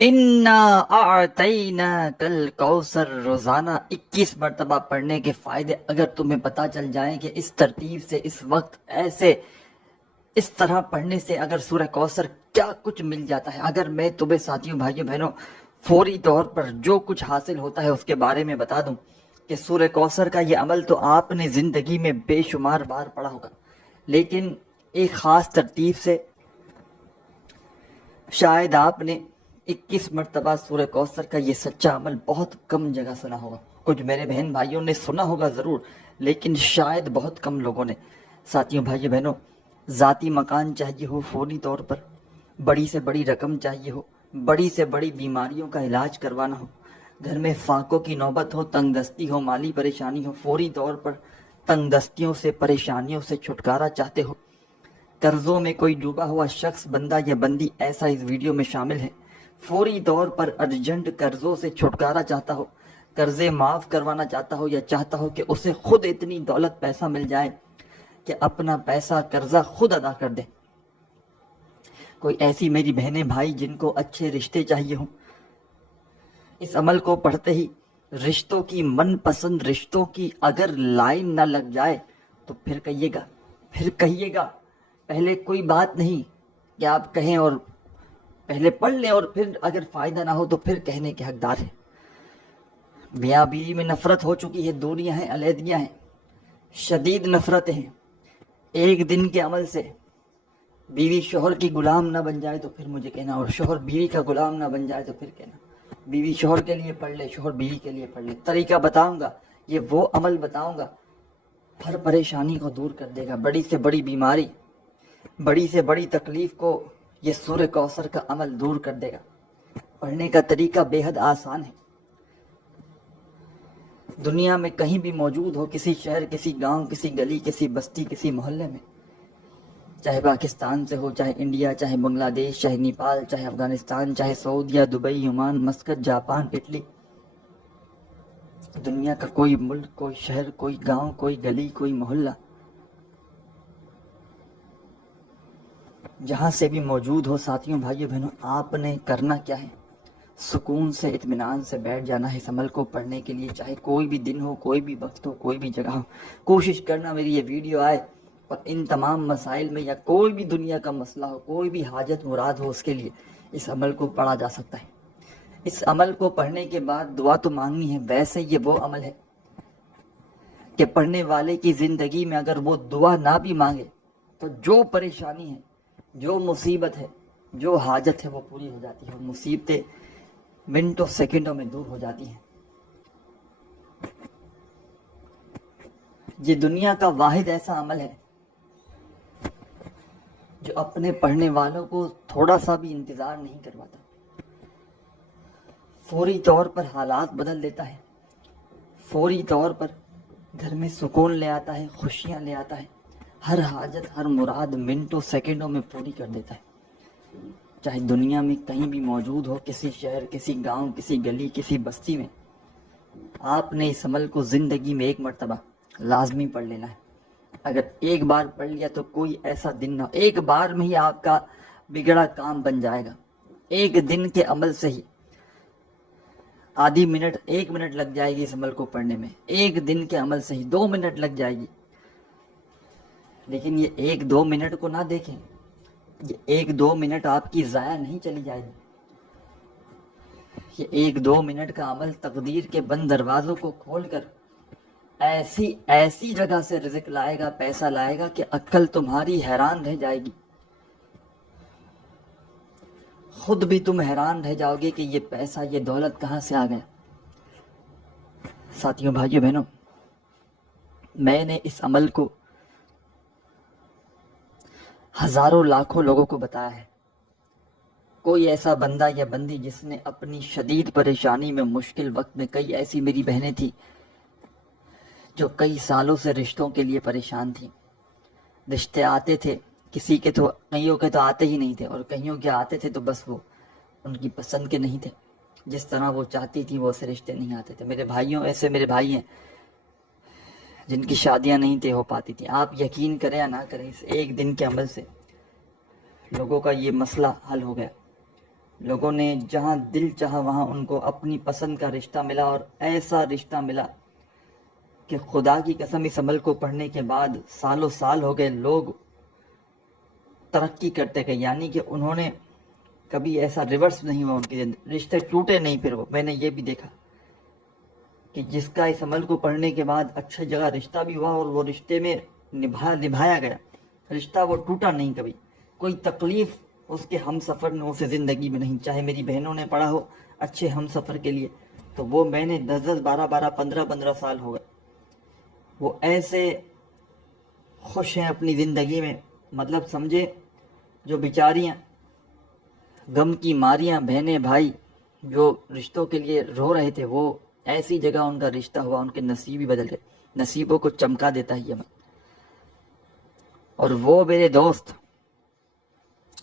انا اعطینا کل کوثر روزانہ 21 مرتبہ پڑھنے کے فائدے اگر تمہیں پتہ چل جائیں کہ اس ترتیب سے اس وقت ایسے اس طرح پڑھنے سے اگر سورہ کوثر کیا کچھ مل جاتا ہے، اگر میں تمہیں ساتھیوں بھائیوں بہنوں فوری طور پر جو کچھ حاصل ہوتا ہے اس کے بارے میں بتا دوں کہ سورہ کوثر کا یہ عمل تو آپ نے زندگی میں بے شمار بار پڑھا ہوگا، لیکن ایک خاص ترتیب سے شاید آپ نے 21 مرتبہ سورہ کوثر کا یہ سچا عمل بہت کم جگہ سنا ہوگا۔ کچھ میرے بہن بھائیوں نے سنا ہوگا ضرور، لیکن شاید بہت کم لوگوں نے۔ ساتھیوں بھائیوں بہنوں، ذاتی مکان چاہیے ہو فوری طور پر، بڑی سے بڑی رقم چاہیے ہو، بڑی سے بڑی بیماریوں کا علاج کروانا ہو، گھر میں فاقوں کی نوبت ہو، تنگ دستی ہو، مالی پریشانی ہو، فوری طور پر تنگ دستیوں سے پریشانیوں سے چھٹکارا چاہتے ہو، قرضوں میں کوئی ڈوبا ہوا شخص بندہ یا بندی ایسا اس ویڈیو میں شامل ہے، فوری طور پر ارجنٹ قرضوں سے چھٹکارا چاہتا ہو، قرضے معاف کروانا چاہتا ہو، یا چاہتا ہو کہ اسے خود اتنی دولت پیسہ مل جائے کہ اپنا پیسہ قرضہ خود ادا کر دے، کوئی ایسی میری بہنیں بھائی جن کو اچھے رشتے چاہیے ہوں، اس عمل کو پڑھتے ہی رشتوں کی من پسند رشتوں کی اگر لائن نہ لگ جائے تو پھر کہیے گا پہلے کوئی بات نہیں کہ آپ کہیں اور پہلے پڑھ لیں اور پھر اگر فائدہ نہ ہو تو پھر کہنے کے حقدار ہیں۔ میاں بیوی میں نفرت ہو چکی ہے، دوریاں ہیں، علیحدگیاں ہیں، شدید نفرتیں ہیں، ایک دن کے عمل سے بیوی شوہر کی غلام نہ بن جائے تو پھر مجھے کہنا، اور شوہر بیوی کا غلام نہ بن جائے تو پھر کہنا، بیوی شوہر کے لیے پڑھ لے، شوہر بیوی کے لیے پڑھ لے۔ طریقہ بتاؤں گا، یہ وہ عمل بتاؤں گا ہر پریشانی کو دور کر دے گا، بڑی سے بڑی بیماری، بڑی سے بڑی تکلیف کو یہ سورہ کوثر کا عمل دور کر دے گا۔ پڑھنے کا طریقہ بے حد آسان ہے، دنیا میں کہیں بھی موجود ہو، کسی شہر، کسی گاؤں، کسی گلی، کسی بستی، کسی محلے میں، چاہے پاکستان سے ہو، چاہے انڈیا، چاہے بنگلہ دیش، چاہے نیپال، چاہے افغانستان، چاہے سعودیہ، Dubai, Oman, Muscat, Japan, Italy, دنیا کا کوئی ملک، کوئی شہر، کوئی گاؤں، کوئی گلی، کوئی محلہ، جہاں سے بھی موجود ہو، ساتھیوں بھائیوں بہنوں، آپ نے کرنا کیا ہے؟ سکون سے اطمینان سے بیٹھ جانا ہے اس عمل کو پڑھنے کے لیے، چاہے کوئی بھی دن ہو، کوئی بھی وقت ہو، کوئی بھی جگہ ہو۔ کوشش کرنا میری یہ ویڈیو آئے اور ان تمام مسائل میں، یا کوئی بھی دنیا کا مسئلہ ہو، کوئی بھی حاجت مراد ہو، اس کے لیے اس عمل کو پڑھا جا سکتا ہے۔ اس عمل کو پڑھنے کے بعد دعا تو مانگنی ہے، ویسے یہ وہ عمل ہے کہ پڑھنے والے کی زندگی میں اگر وہ دعا نہ بھی مانگے تو جو پریشانی ہے، جو مصیبت ہے، جو حاجت ہے وہ پوری ہو جاتی ہے، اور مصیبتیں منٹوں سیکنڈوں میں دور ہو جاتی ہیں۔ یہ دنیا کا واحد ایسا عمل ہے جو اپنے پڑھنے والوں کو تھوڑا سا بھی انتظار نہیں کرواتا، فوری طور پر حالات بدل دیتا ہے، فوری طور پر گھر میں سکون لے آتا ہے، خوشیاں لے آتا ہے، ہر حاجت، ہر مراد منٹوں سیکنڈوں میں پوری کر دیتا ہے۔ چاہے دنیا میں کہیں بھی موجود ہو، کسی شہر، کسی گاؤں، کسی گلی، کسی بستی میں، آپ نے اس عمل کو زندگی میں ایک مرتبہ لازمی پڑھ لینا ہے۔ اگر ایک بار پڑھ لیا تو کوئی ایسا دن نہ ہو، ایک بار میں ہی آپ کا بگڑا کام بن جائے گا، ایک دن کے عمل سے ہی آدھی منٹ، 1 منٹ لگ جائے گی اس عمل کو پڑھنے میں، ایک دن کے عمل سے ہی 2 منٹ لگ جائے گی۔ لیکن یہ 1-2 منٹ کو نہ دیکھیں، یہ 1-2 منٹ آپ کی ضائع نہیں چلی جائے گی، یہ 1-2 منٹ کا عمل تقدیر کے بند دروازوں کو کھول کر ایسی جگہ سے رزق لائے گا، پیسہ لائے گا کہ عقل تمہاری حیران رہ جائے گی، خود بھی تم حیران رہ جاؤ گے کہ یہ پیسہ، یہ دولت کہاں سے آ گیا۔ ساتھیوں بھائیوں بہنوں، میں نے اس عمل کو ہزاروں لاکھوں لوگوں کو بتایا ہے، کوئی ایسا بندہ یا بندی جس نے اپنی شدید پریشانی میں، مشکل وقت میں، کئی ایسی میری بہنیں تھیں جو کئی سالوں سے رشتوں کے لیے پریشان تھیں، رشتے آتے تھے، کسی کے تو، کئیوں کے تو آتے ہی نہیں تھے، اور کئیوں کے آتے تھے تو بس وہ ان کی پسند کے نہیں تھے، جس طرح وہ چاہتی تھی وہ سے رشتے نہیں آتے تھے۔ میرے بھائیوں، ایسے میرے بھائی ہیں جن کی شادیاں نہیں تھے ہو پاتی تھیں۔ آپ یقین کریں یا نہ کریں، اس ایک دن کے عمل سے لوگوں کا یہ مسئلہ حل ہو گیا۔ لوگوں نے جہاں دل چاہا وہاں ان کو اپنی پسند کا رشتہ ملا، اور ایسا رشتہ ملا کہ خدا کی قسم اس عمل کو پڑھنے کے بعد سالوں سال ہو گئے، لوگ ترقی کرتے گئے، یعنی کہ انہوں نے کبھی ایسا ریورس نہیں ہوا، ان کے رشتے ٹوٹے نہیں۔ پھر وہ میں نے یہ بھی دیکھا کہ جس کا اس عمل کو پڑھنے کے بعد اچھا جگہ رشتہ بھی ہوا اور وہ رشتے میں نبھایا گیا، رشتہ وہ ٹوٹا نہیں کبھی، کوئی تکلیف اس کے ہم سفر نے اسے زندگی میں نہیں، چاہے میری بہنوں نے پڑھا ہو اچھے ہم سفر کے لیے، تو وہ میں نے 10 12 12 15 سال ہو گئے، وہ ایسے خوش ہیں اپنی زندگی میں، مطلب سمجھے جو بیچاریاں غم کی ماریاں بہنیں بھائی جو رشتوں کے لیے رو رہے تھے، وہ ایسی جگہ ان کا رشتہ ہوا، ان کے نصیب ہی بدل گئے، نصیبوں کو چمکا دیتا ہے یہ عمل۔ اور وہ میرے دوست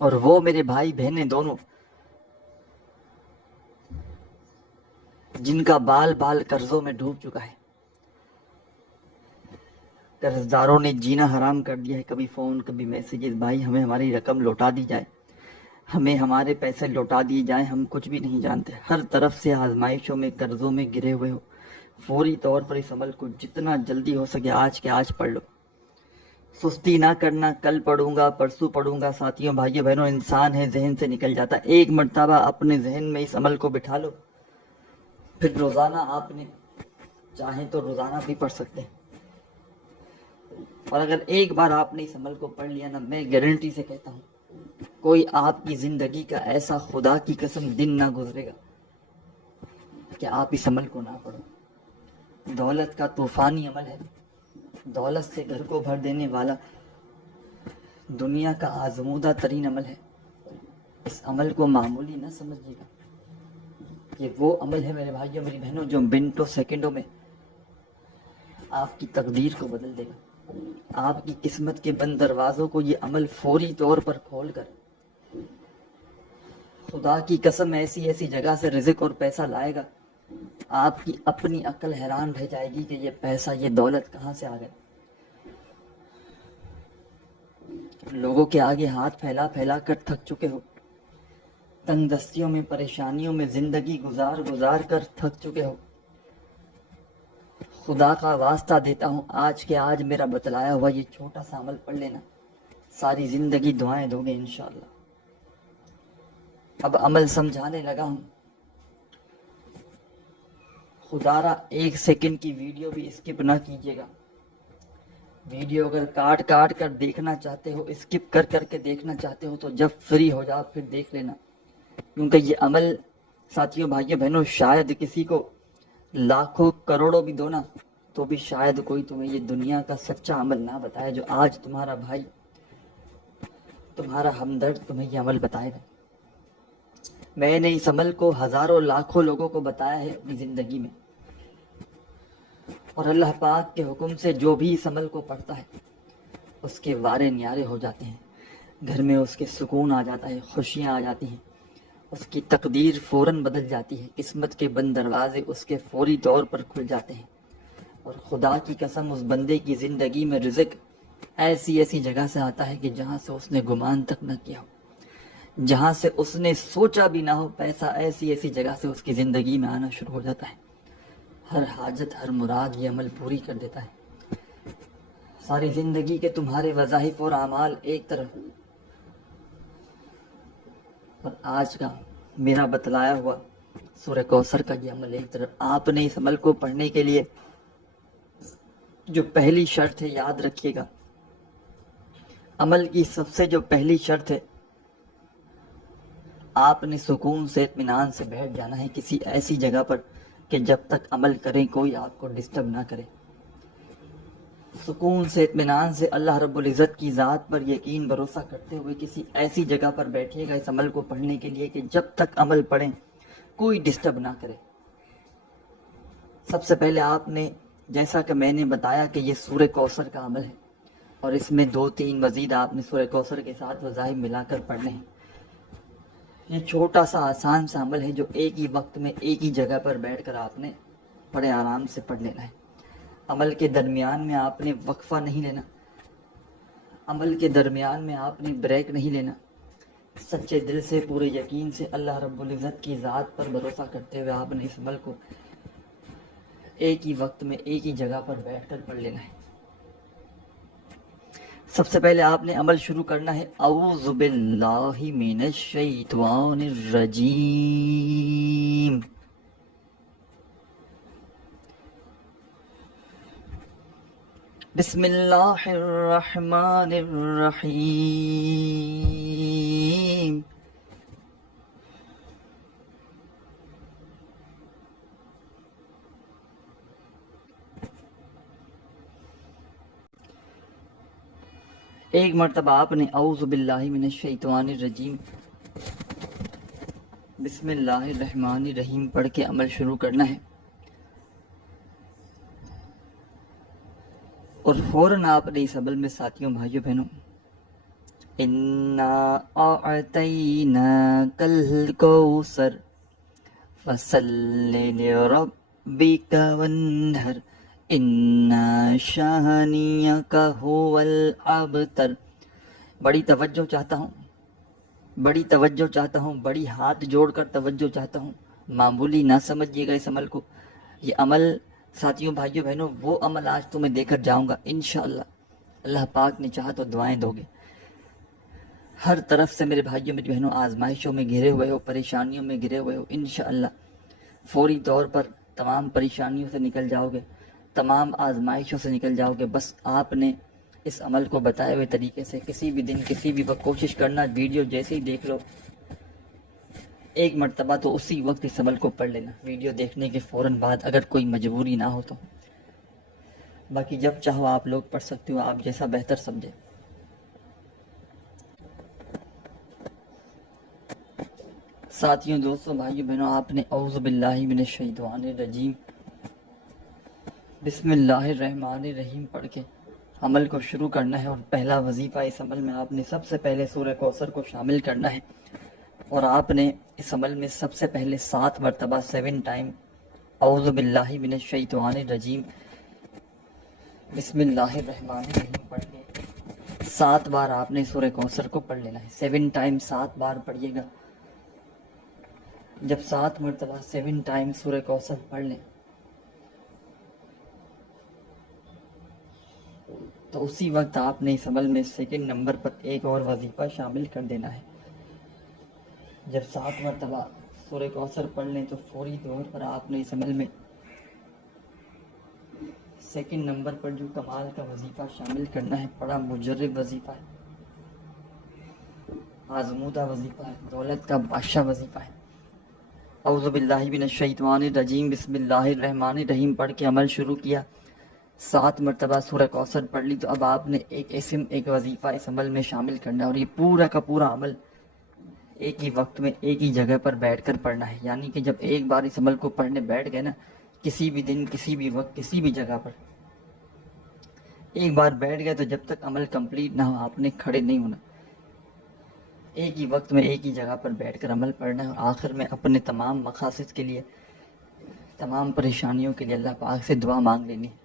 اور وہ میرے بھائی بہنیں دونوں جن کا بال بال قرضوں میں ڈوب چکا ہے، قرض داروں نے جینا حرام کر دیا ہے، کبھی فون کبھی میسیجز، بھائی ہمیں ہماری رقم لوٹا دی جائے، ہمیں ہمارے پیسے لوٹا دیے جائیں، ہم کچھ بھی نہیں جانتے، ہر طرف سے آزمائشوں میں قرضوں میں گرے ہوئے ہو۔ فوری طور پر اس عمل کو جتنا جلدی ہو سکے آج کے آج پڑھ لو، سستی نہ کرنا، کل پڑھوں گا پرسوں پڑھوں گا۔ ساتھیوں بھائیوں بہنوں، انسان ہے ذہن سے نکل جاتا ہے، ایک مرتبہ اپنے ذہن میں اس عمل کو بٹھا لو، پھر روزانہ آپ نے چاہیں تو روزانہ بھی پڑھ سکتے ہیں، اور اگر ایک بار آپ نے اس عمل کو پڑھ لیا نا، میں گارنٹی سے کہتا ہوں کوئی آپ کی زندگی کا ایسا خدا کی قسم دن نہ گزرے گا کہ آپ اس عمل کو نہ پڑھو۔ دولت کا طوفانی عمل ہے، دولت سے گھر کو بھر دینے والا دنیا کا آزمودہ ترین عمل ہے۔ اس عمل کو معمولی نہ سمجھیے گا، یہ وہ عمل ہے میرے بھائیوں میری بہنوں جو منٹوں سیکنڈوں میں آپ کی تقدیر کو بدل دے گا، آپ کی قسمت کے بند دروازوں کو یہ عمل فوری طور پر کھول کر خدا کی قسم ایسی ایسی جگہ سے رزق اور پیسہ لائے گا، آپ کی اپنی عقل حیران رہ جائے گی کہ یہ پیسہ یہ دولت کہاں سے آ گیا۔ لوگوں کے آگے ہاتھ پھیلا پھیلا کر تھک چکے ہو، تنگ دستیوں میں پریشانیوں میں زندگی گزار گزار کر تھک چکے ہو، خدا کا واسطہ دیتا ہوں آج کے آج میرا بتلایا ہوا یہ چھوٹا سا عمل پڑھ لینا، ساری زندگی دعائیں دو گے انشاءاللہ۔ اب عمل سمجھانے لگا ہوں، خدا را 1 سیکنڈ کی ویڈیو بھی اسکپ نہ کیجیے گا، ویڈیو اگر کاٹ کاٹ کر دیکھنا چاہتے ہو، اسکپ کر کر کے دیکھنا چاہتے ہو تو جب فری ہو جاؤ پھر دیکھ لینا، کیونکہ یہ عمل ساتھیوں بھائیوں بہنوں شاید کسی کو لاکھوں کروڑوں بھی دو نا تو بھی شاید کوئی تمہیں یہ دنیا کا سچا عمل نہ بتائے جو آج تمہارا بھائی تمہارا ہمدرد تمہیں یہ عمل بتائے گا۔ میں نے اس عمل کو ہزاروں لاکھوں لوگوں کو بتایا ہے اپنی زندگی میں، اور اللہ پاک کے حکم سے جو بھی اس عمل کو پڑھتا ہے اس کے وارے نیارے ہو جاتے ہیں، گھر میں اس کے سکون آ جاتا ہے، خوشیاں آ جاتی ہیں، اس کی تقدیر فوراً بدل جاتی ہے، قسمت کے بند دروازے اس کے فوری طور پر کھل جاتے ہیں، اور خدا کی قسم اس بندے کی زندگی میں رزق ایسی ایسی جگہ سے آتا ہے کہ جہاں سے اس نے گمان تک نہ کیا ہو، جہاں سے اس نے سوچا بھی نہ ہو، پیسہ ایسی ایسی جگہ سے اس کی زندگی میں آنا شروع ہو جاتا ہے، ہر حاجت ہر مراد یہ عمل پوری کر دیتا ہے۔ ساری زندگی کے تمہارے وظائف اور اعمال ایک طرف، اور آج کا میرا بتلایا ہوا سورہ کوثر کا یہ عمل ایک طرف۔ آپ نے اس عمل کو پڑھنے کے لیے جو پہلی شرط ہے یاد رکھیے گا، عمل کی سب سے جو پہلی شرط ہے، آپ نے سکون سے اطمینان سے بیٹھ جانا ہے کسی ایسی جگہ پر کہ جب تک عمل کریں کوئی آپ کو ڈسٹرب نہ کرے، سکون سے اطمینان سے اللہ رب العزت کی ذات پر یقین بھروسہ کرتے ہوئے کسی ایسی جگہ پر بیٹھیے گا اس عمل کو پڑھنے کے لیے کہ جب تک عمل پڑھیں کوئی ڈسٹرب نہ کرے۔ سب سے پہلے آپ نے، جیسا کہ میں نے بتایا کہ یہ سورہ کوثر کا عمل ہے اور اس میں 2-3 مزید آپ نے سورہ کوثر کے ساتھ وظائف ملا کر پڑھنے ہیں۔ یہ چھوٹا سا آسان سا عمل ہے جو ایک ہی وقت میں ایک ہی جگہ پر بیٹھ کر آپ نے بڑے آرام سے پڑھ لینا ہے۔ عمل کے درمیان میں آپ نے وقفہ نہیں لینا، عمل کے درمیان میں آپ نے بریک نہیں لینا، سچے دل سے پورے یقین سے اللہ رب العزت کی ذات پر بھروسہ کرتے ہوئے آپ نے اس عمل کو ایک ہی وقت میں ایک ہی جگہ پر بیٹھ کر پڑھ لینا ہے۔ سب سے پہلے آپ نے عمل شروع کرنا ہے اعوذ باللہ من الشیطان الرجیم۔ بسم اللہ الرحمن الرحیم۔ ایک مرتبہ آپ نے اعوذ باللہ من الشیطان الرجیم بسم اللہ الرحمن الرحیم پڑھ کے عمل شروع کرنا ہے، اور فوراً آپ نے اس عمل میں ساتھیوں بھائیوں بہنوں اِنَّا أَعْطَيْنَاكَ الْكَوْثَرَ فَصَلِّ لِرَبِّكَ وَانْحَرْ اِنَّا شَانِئَكَ هُوَ الْأَبْتَرُ۔ بڑی توجہ چاہتا ہوں، بڑی ہاتھ جوڑ کر توجہ چاہتا ہوں، معمولی نہ سمجھیے گا اس عمل کو۔ یہ عمل ساتھیوں بھائیوں بہنوں وہ عمل آج تو میں دے کر جاؤں گا انشاءاللہ، اللہ پاک نے چاہا تو دعائیں دو گے۔ ہر طرف سے میرے بھائیوں میری بہنوں آزمائشوں میں گھرے ہوئے ہو، پریشانیوں میں گھرے ہوئے ہو، انشاءاللہ فوری طور پر تمام پریشانیوں سے نکل جاؤ گے، تمام آزمائشوں سے نکل جاؤ گے۔ بس آپ نے اس عمل کو بتائے ہوئے طریقے سے کسی بھی دن کسی بھی وقت کوشش کرنا، ویڈیو جیسے ہی دیکھ لو ایک مرتبہ تو اسی وقت اس عمل کو پڑھ لینا، ویڈیو دیکھنے کے فوراً بعد اگر کوئی مجبوری نہ ہو تو، باقی جب چاہو آپ لوگ پڑھ سکتے ہو، آپ جیسا بہتر سمجھے۔ ساتھیوں دوستوں بھائیوں بہنوں آپ نے اعوذ باللہ من الشیطان الرجیم بسم اللہ الرحمن الرحیم پڑھ کے عمل کو شروع کرنا ہے، اور پہلا وظیفہ اس عمل میں آپ نے سب سے پہلے سورہ کوثر کو شامل کرنا ہے، اور آپ نے اس عمل میں سب سے پہلے 7 مرتبہ 7 ٹائم اعوذ باللہ من الشیطان الرجیم بسم اللہ الرحمن الرحیم پڑھ کے 7 بار آپ نے سورہ کوثر کو پڑھ لینا ہے۔ 7 ٹائم 7 بار پڑھیے گا۔ جب 7 مرتبہ 7 ٹائم سورہ کوثر پڑھ لیں تو اسی وقت آپ نے اس عمل میں سیکنڈ نمبر پر ایک اور وظیفہ شامل کر دینا ہے۔ جب 7 مرتبہ سورہ کوثر پڑھ لیں تو فوری طور پر آپ نے اس عمل میں سیکنڈ نمبر پر جو کمال کا وظیفہ شامل کرنا ہے، بڑا مجرب وظیفہ ہے، آزمودہ وظیفہ ہے، دولت کا بادشاہ وظیفہ ہے۔ اعوذ باللہ من الشیطان الرجیم بسم اللہ الرحمن الرحیم پڑھ کے عمل شروع کیا، 7 مرتبہ سورہ کوثر پڑھ لی، تو اب آپ نے ایک اسم ایک وظیفہ اس عمل میں شامل کرنا ہے، اور یہ پورا کا پورا عمل ایک ہی وقت میں ایک ہی جگہ پر بیٹھ کر پڑھنا ہے۔ یعنی کہ جب ایک بار اس عمل کو پڑھنے بیٹھ گئے نا، کسی بھی دن کسی بھی وقت کسی بھی جگہ پر ایک بار بیٹھ گئے تو جب تک عمل کمپلیٹ نہ ہو آپ نے کھڑے نہیں ہونا، ایک ہی وقت میں ایک ہی جگہ پر بیٹھ کر عمل پڑھنا ہے، اور آخر میں اپنے تمام مقاصد کے لیے، تمام پریشانیوں کے لیے اللہ پاک سے دعا مانگ لینی ہے۔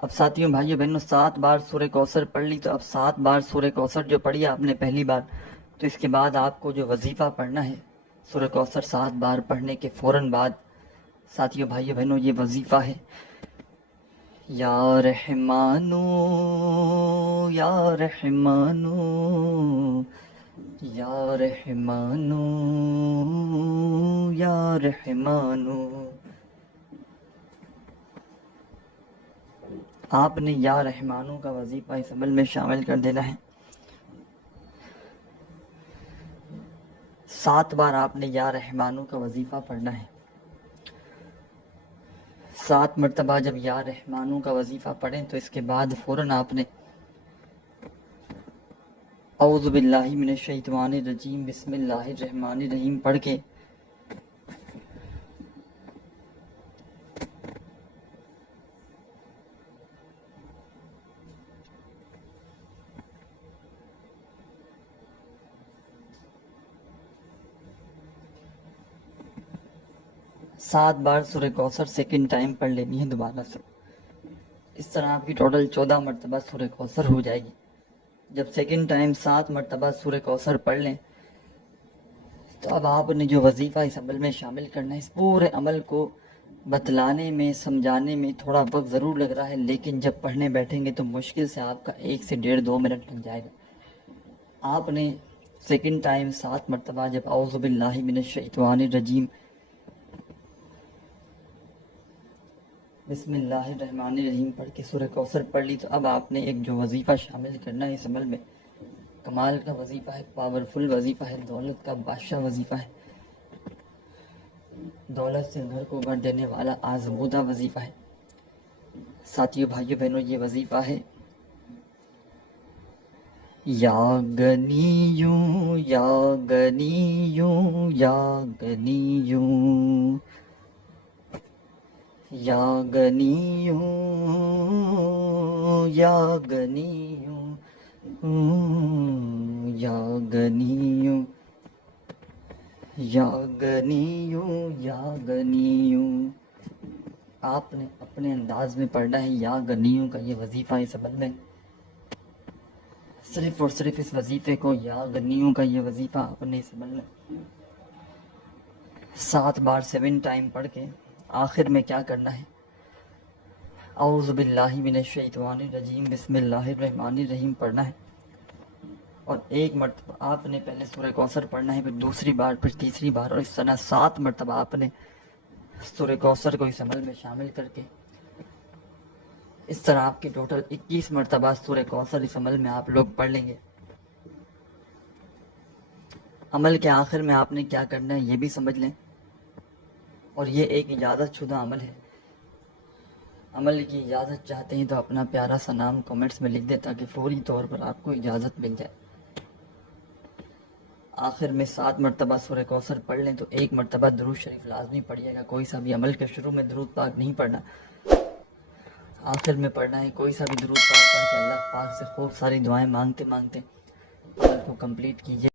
اب ساتھیوں بھائیوں بہنوں 7 بار سورہ کوثر پڑھ لی، تو اب 7 بار سورہ کوثر جو پڑھی آپ نے پہلی بار، تو اس کے بعد آپ کو جو وظیفہ پڑھنا ہے سورہ کوثر 7 بار پڑھنے کے فوراً بعد ساتھیوں بھائیوں بہنوں یہ وظیفہ ہے، یا رحمانو یا رحمانو یا رحمانو یا رحمانو۔ آپ نے یا رحمانو کا وظیفہ اس عمل میں شامل کر دینا ہے۔ 7 بار آپ نے یا رحمانو کا وظیفہ پڑھنا ہے۔ 7 مرتبہ جب یا رحمانو کا وظیفہ پڑھیں تو اس کے بعد فوراً آپ نے اعوذ باللہ من الشیطان الرجیم بسم اللہ الرحمن الرحیم پڑھ کے سات بار سورہ کوثر سیکنڈ ٹائم پڑھ لینی ہے دوبارہ سے۔ اس طرح آپ کی ٹوٹل 14 مرتبہ سورہ کوثر ہو جائے گی۔ جب سیکنڈ ٹائم 7 مرتبہ سورہ کوثر پڑھ لیں تو اب آپ نے جو وظیفہ اس عمل میں شامل کرنا ہے، اس پورے عمل کو بتلانے میں سمجھانے میں تھوڑا وقت ضرور لگ رہا ہے، لیکن جب پڑھنے بیٹھیں گے تو مشکل سے آپ کا 1 سے 1.5-2 منٹ لگ جائے گا۔ آپ نے سیکنڈ ٹائم 7 مرتبہ جب اعوذ باللہ من الشیطان الرجیم بسم اللہ الرحمن الرحیم پڑھ کے سورہ کوثر پڑھ لی، تو اب آپ نے ایک جو وظیفہ شامل کرنا ہے اس عمل میں، کمال کا وظیفہ ہے، پاورفل وظیفہ ہے، دولت کا بادشاہ وظیفہ ہے، دولت سے گھر کو بھر دینے والا آزمودہ وظیفہ ہے۔ ساتھیو بھائیو بہنوں، یہ وظیفہ ہے یا غنیوں یا غنیوں یا غنیوں یا غنیوں یا غنیوں یا غنیوں یا غنیوں یا غنیوں۔ آپ نے اپنے انداز میں پڑھنا ہے یا غنیوں کا یہ وظیفہ اس عمل میں، صرف اور صرف اس وظیفے کو، یا غنیوں کا یہ وظیفہ آپ نے اس عمل میں 7 بار 7 ٹائم پڑھ کے آخر میں کیا کرنا ہے، اعوذ باللہ من الشیطان الرجیم بسم اللہ الرحمن الرحیم پڑھنا ہے، اور 1 مرتبہ آپ نے پہلے سورہ کوثر پڑھنا ہے، پھر دوسری بار، پھر تیسری بار، اور اس طرح 7 مرتبہ آپ نے سورہ کوثر کو اس عمل میں شامل کر کے، اس طرح آپ کی ٹوٹل 21 مرتبہ سورہ کوثر اس عمل میں آپ لوگ پڑھ لیں گے۔ عمل کے آخر میں آپ نے کیا کرنا ہے یہ بھی سمجھ لیں، اور یہ ایک اجازت شدہ عمل ہے۔ عمل کی اجازت چاہتے ہیں تو اپنا پیارا سا نام کمنٹس میں لکھ دیں تاکہ فوری طور پر آپ کو اجازت مل جائے۔ آخر میں 7 مرتبہ سورہ کوثر پڑھ لیں تو 1 مرتبہ درود شریف لازمی پڑھیے گا۔ کوئی سا بھی عمل کے شروع میں درود پاک نہیں پڑھنا، آخر میں پڑھنا ہے۔ کوئی سا بھی درود پاک پڑھ کے اللہ پاک سے خوب ساری دعائیں مانگتے مانگتے عمل کو کمپلیٹ کیجیے۔